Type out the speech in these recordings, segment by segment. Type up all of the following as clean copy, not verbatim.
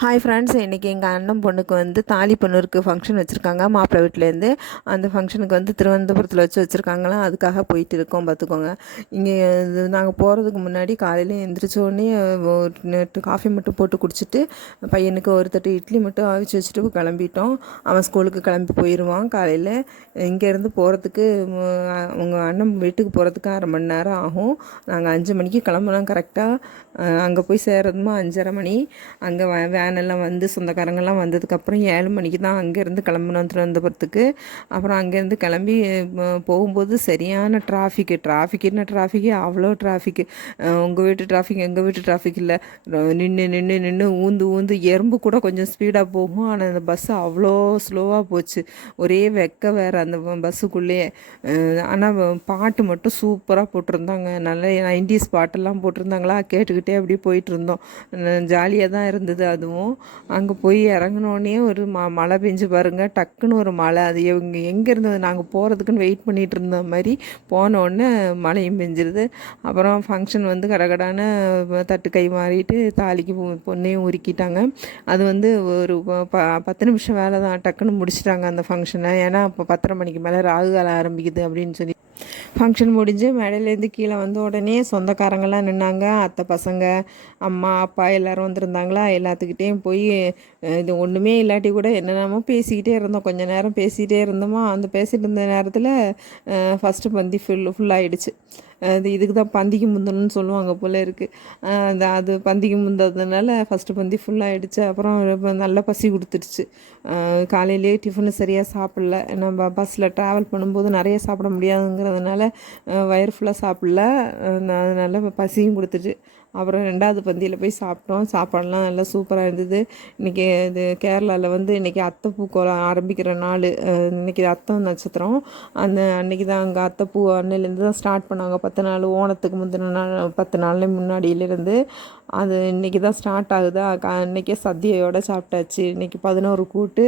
Hi friends, இன்றைக்கி எங்கள் அண்ணன் பொண்ணுக்கு வந்து தாலி பொண்ணுருக்கு ஃபங்க்ஷன் வச்சுருக்காங்க மாப்பிள்ளை வீட்டிலேருந்து. அந்த ஃபங்க்ஷனுக்கு வந்து திருவனந்தபுரத்தில் வச்சுருக்காங்களாம். அதுக்காக போயிட்டு இருக்கோம் பார்த்துக்கோங்க. இங்கே நாங்கள் போகிறதுக்கு முன்னாடி காலையில் எழுந்திரிச்சோடனே காஃபி மட்டும் போட்டு குடிச்சிட்டு பையனுக்கு ஒரு தட்டு இட்லி மட்டும் அவிச்சு வச்சுட்டு கிளம்பிட்டோம். அவன் ஸ்கூலுக்கு கிளம்பி போயிடுவான் காலையில். இங்கேருந்து போகிறதுக்கு உங்கள் அண்ணன் வீட்டுக்கு போகிறதுக்கு 1/2 மணி நேரம் ஆகும். நாங்கள் 5 மணிக்கு கிளம்புனோம் கரெக்டாக. அங்கே போய் சேர்றதுமா 5:30 மணி. அங்கே வேனெல்லாம் வந்து சொந்தக்காரங்கெல்லாம் வந்ததுக்கப்புறம் 7 மணிக்கு தான் அங்கேருந்து கிளம்புனோம் திருவனந்தபுரத்துக்கு. அப்புறம் அங்கேருந்து கிளம்பி போகும்போது சரியான டிராஃபிக்கு அவ்வளோ டிராஃபிக்கு. உங்கள் வீட்டு டிராஃபிக் எங்கள் வீட்டு டிராஃபிக் இல்லை. நின்று ஊந்து எறும்பு கூட கொஞ்சம் ஸ்பீடாக போகும். ஆனால் அந்த பஸ்ஸு அவ்வளோ ஸ்லோவாக போச்சு. ஒரே வெக்க வேறு அந்த பஸ்ஸுக்குள்ளேயே. ஆனால் பாட்டு மட்டும் சூப்பராக போட்டிருந்தாங்க. நல்ல 90s பாட்டெல்லாம் போட்டிருந்தாங்களா, கேட்டுக்கிட்டே அப்படியே போயிட்டு இருந்தோம். ஜாலியாக தான் இருந்தது. அதுவும் அங்கே போய் இறங்கினோடனே ஒரு மழை பெஞ்சு பாருங்கள், டக்குன்னு ஒரு மழை. அது எங்கே இருந்தது, நாங்கள் போகிறதுக்குன்னு வெயிட் பண்ணிகிட்டு இருந்த மாதிரி போனோடனே மழையும் பெஞ்சிருது. அப்புறம் ஃபங்க்ஷன் வந்து கடகடான தட்டு கை மாறிட்டு தாலிக்கு பொண்ணையும் உருக்கிட்டாங்க. அது வந்து ஒரு 10 நிமிஷம் வேலை தான், டக்குன்னு முடிச்சிட்டாங்க அந்த ஃபங்க்ஷனை. ஏன்னா இப்போ 10:30 மணிக்கு மேலே ராகு காலம் ஆரம்பிக்குது அப்படின்னு சொல்லி ஃபங்க்ஷன் முடிஞ்சு மேடையிலேருந்து கீழே வந்து உடனே சொந்தக்காரங்கள்லாம் நின்னாங்க. அத்தை பசங்க, அம்மா அப்பா எல்லோரும் வந்திருந்தாங்களா. எல்லாத்துக்கிட்டேயும் போய் இது ஒன்றுமே இல்லாட்டி கூட என்னென்னமோ பேசிக்கிட்டே இருந்தோம். கொஞ்சம் நேரம் பேசிகிட்டே இருந்தோமா. அந்த பேசிகிட்டு இருந்த நேரத்தில் ஃபஸ்ட்டு பந்தி ஃபுல்லாகிடுச்சு. இதுக்கு தான் பந்திக்கு முந்தணும்னு சொல்லுவாங்க போல் இருக்குது. அது பந்திக்கு முந்ததுனால ஃபஸ்ட்டு பந்தி ஃபுல்லாகிடுச்சு. அப்புறம் நல்லா பசி கொடுத்துருச்சு. காலையிலேயே டிஃபனு சரியாக சாப்பிடல. நம்ம பஸ்ஸில் ட்ராவல் பண்ணும்போது நிறைய சாப்பிட முடியாதுங்கிறதுனால வயிறு ஃபுல்லாக சாப்பிடல. அதனால பசியும் கொடுத்துச்சு. அப்புறம் 2வது பந்தியில் போய் சாப்பிட்டோம். சாப்பாடெலாம் நல்லா சூப்பராக இருந்தது. இன்றைக்கி இது கேரளாவில் வந்து இன்றைக்கி அத்தைப்பூ கோலம் ஆரம்பிக்கிற நாள். இன்றைக்கி அத்தம் நட்சத்திரம். அன்றைக்கி தான் அங்கே அத்தைப்பூ அன்னையிலேருந்து தான் ஸ்டார்ட் பண்ணாங்க. 10 நாள் ஓணத்துக்கு முந்தின நாள் 10 நாள் முன்னாடியிலேருந்து அது இன்றைக்கி தான் ஸ்டார்ட் ஆகுதா. இன்றைக்கே சദ്യயோடு சாப்பிட்டாச்சு. இன்றைக்கி 11 கூட்டு,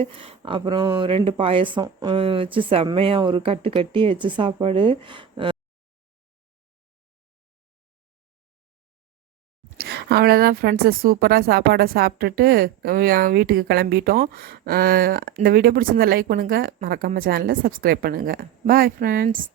அப்புறம் 2 பாயசம் வச்சு செம்மையாக ஒரு கட்டு கட்டி வச்சு சாப்பாடு. அவ்வளோதான் ஃப்ரெண்ட்ஸு, சூப்பராக சாப்பாடை சாப்பிட்டுட்டு வீட்டுக்கு கிளம்பிட்டோம். இந்த வீடியோ பிடிச்சிருந்தா லைக் பண்ணுங்கள், மறக்காமல் சேனலை சப்ஸ்கிரைப் பண்ணுங்கள். Bye friends.